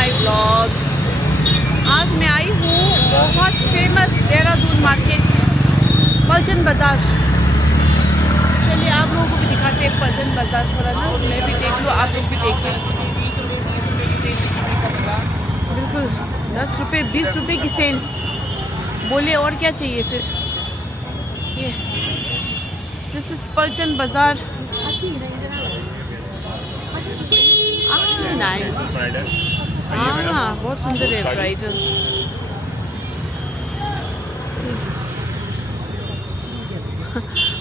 My vlog. आज मैं आई हूँ बहुत फेमस देहरादून मार्केट, पलटन बाज़ार। चलिए आप लोगों को भी दिखाते हैं पलटन बाज़ार थोड़ा ना, मैं भी देख लूँ, आप लोग भी देख लें। बिल्कुल 10 रुपये 20 रुपये की सेल, बोले और क्या चाहिए फिर। ये दिस इज पलटन बाज़ार। नाइस, हाँ बहुत सुंदर है ब्राइडल।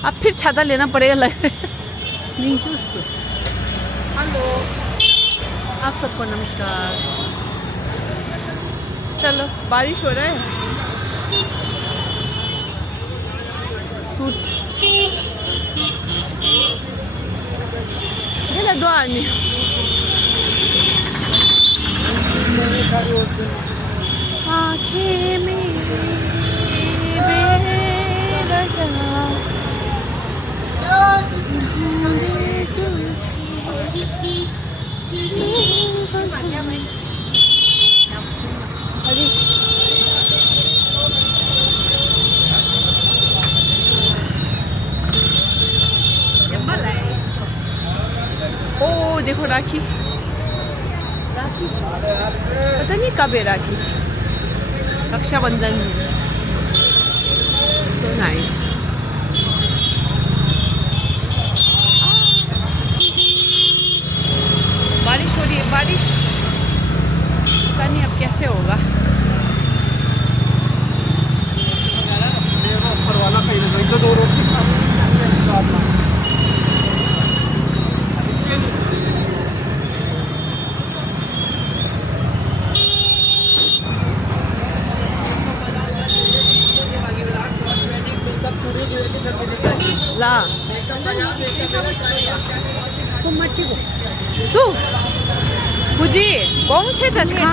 अब फिर छाता लेना पड़ेगा लग नीचे उसको। हेलो आप सबको नमस्कार। चलो बारिश हो रहा है, सूट दो आने आँखें मेरी बेवजह ओ देखो राखी, पता नहीं कब है राखी, रक्षाबंधन। So nice. बारिश हो रही है, बारिश पता नहीं अब कैसे होगा। ला su Budi bong che cha cha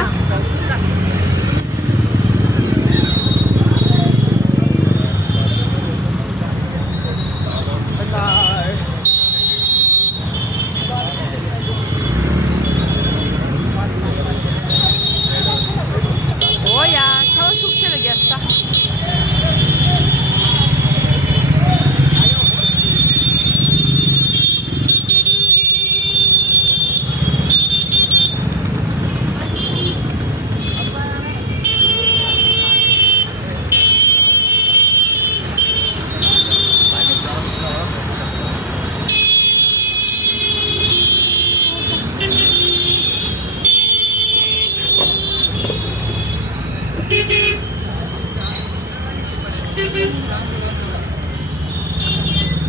oh ya çok çok şey geldi.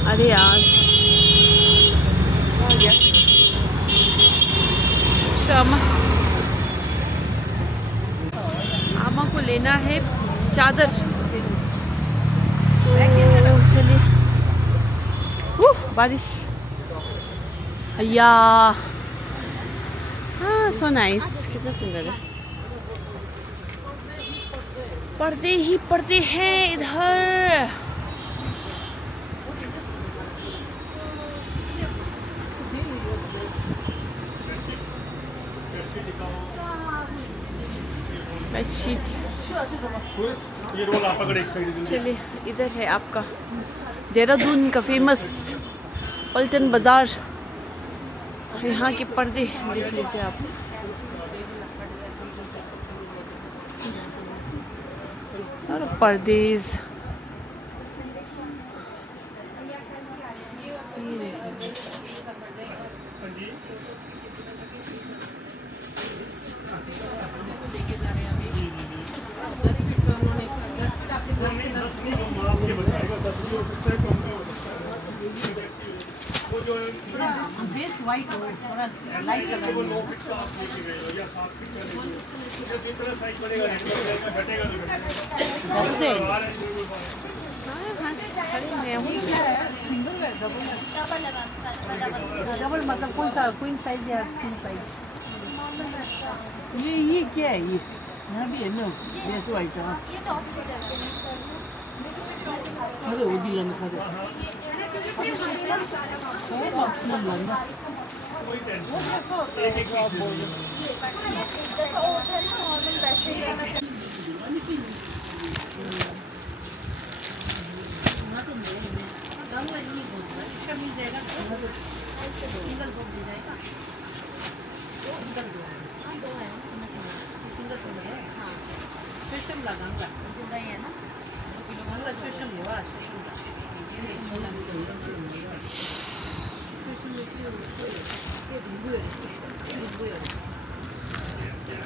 अरे यार हो गया शामा। आमा को लेना है चादर, तो चलिए। बारिश या हाँ सो नाइस, कितना सुंदर है। पर्दे ही पर्दे हैं इधर। बेडशीट। चलिए इधर है आपका देहरादून का फेमस पलटन बाज़ार। यहाँ के पर्दे देख लीजिए आप। और पर्देज ये देख लीजिए। बेस वाइट हो, थोड़ा लाइट कलर में या साफ जितना साइज पड़ेगा घटेगा सिंगल है, डबल मतलब कौन सा, क्वीन साइज या किंग साइज? ये क्या है? ये यहाँ भी है ना, ये तो वाइट है। अरे वो दिलन खा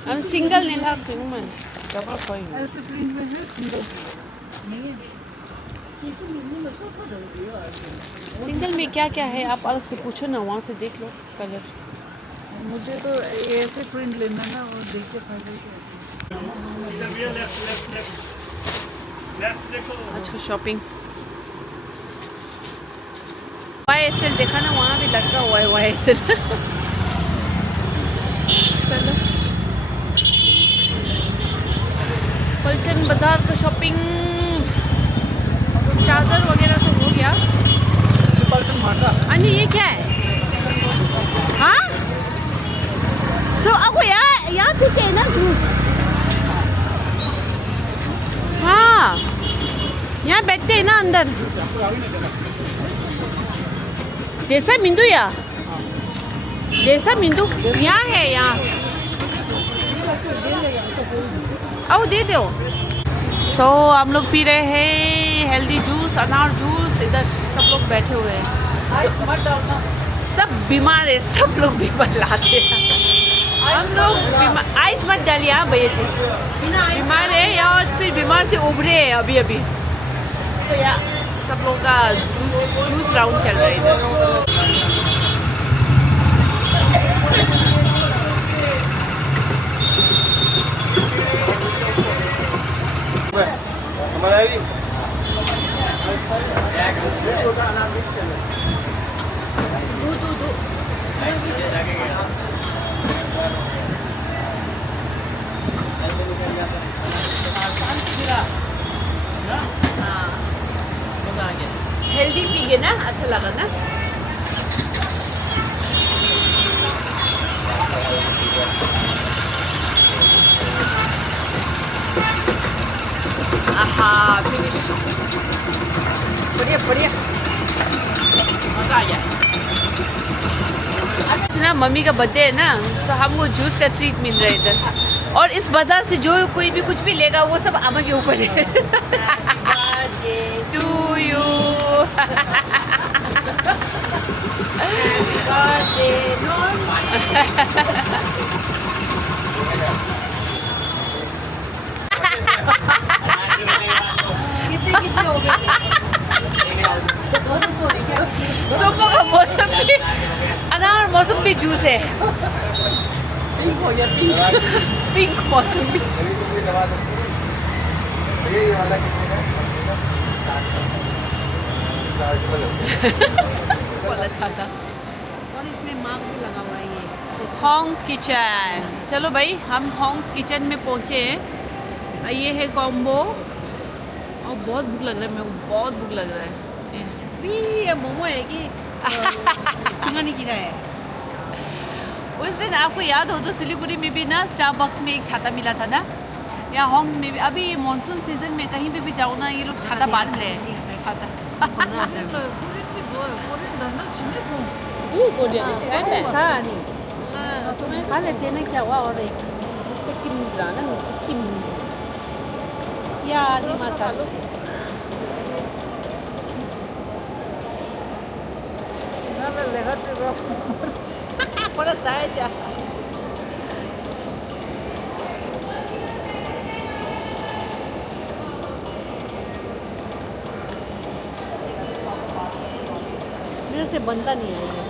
हम सिंगल नहीं ला सिंगल डबल कोई सिंगल में क्या क्या है आप अलग से पूछो ना, वहाँ से देख लो कलर। मुझे तो ऐसे प्रिंट लेना ना और देख के फायदा क्या। अच्छा शॉपिंग YSL देखा ना, वहाँ भी लटका हुआ है YSL। चलो पलटन बाजार का शॉपिंग, चादर वगैरह तो हो गया। अन्य ये क्या है? हाँ तो आपको यहाँ ठीक है ना जूस? हाँ यहाँ बैठते हैं ना अंदर। देसा मिंदू या देसा मिंदू यहाँ है, यहाँ आओ दे दो। तो हम लोग पी रहे हैं हेल्दी जूस, अनार जूस। इधर सब लोग बैठे हुए हैं, सब बीमार है, सब लोग बीमार लाते हैं। हम लोग आइस मत डालिए हाँ भैया जी, बीमार है या और फिर बीमार से उभरे हैं अभी अभी। तो यार सब लोग का जूस राउंड चल रहा है इधर। हेल्दी पी ना, अच्छा लगा ना। आहा फिनिश, बढ़िया बढ़िया, मजा आ गया। अच्छा ना मम्मी का बर्थडे है ना, तो हमको जूस का ट्रीट मिल रहा है इधर। और इस बाजार से जो कोई भी कुछ भी लेगा वो सब अम्मा के ऊपर है। To you. कितने हो गए? सुबह का मौसमी अनार मौसमी जूस है। पिंक मौसमी। अच्छा था। और इसमें मार्क भी लगा हुआ है ये हॉन्ग्स किचन। चलो भाई हम हॉन्ग्स किचन में पहुँचे हैं। ये है कॉम्बो और बहुत भूख लग रहा है, मेरे को बहुत भूख लग रहा है। ये मोमो है कि सिंगानी की है। उस दिन आपको याद हो तो सिलीगुड़ी में भी ना स्टारबक्स में एक छाता मिला था ना, या हॉन्ग्स में भी। अभी मानसून सीजन में कहीं भी जाओ ना ये लोग छाता बांट रहे हैं। छाता Para saja. मेरे से बनता नहीं है ये।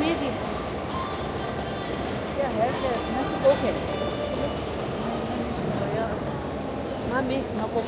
मैं दी क्या है क्या इसमें? ओके मामी नको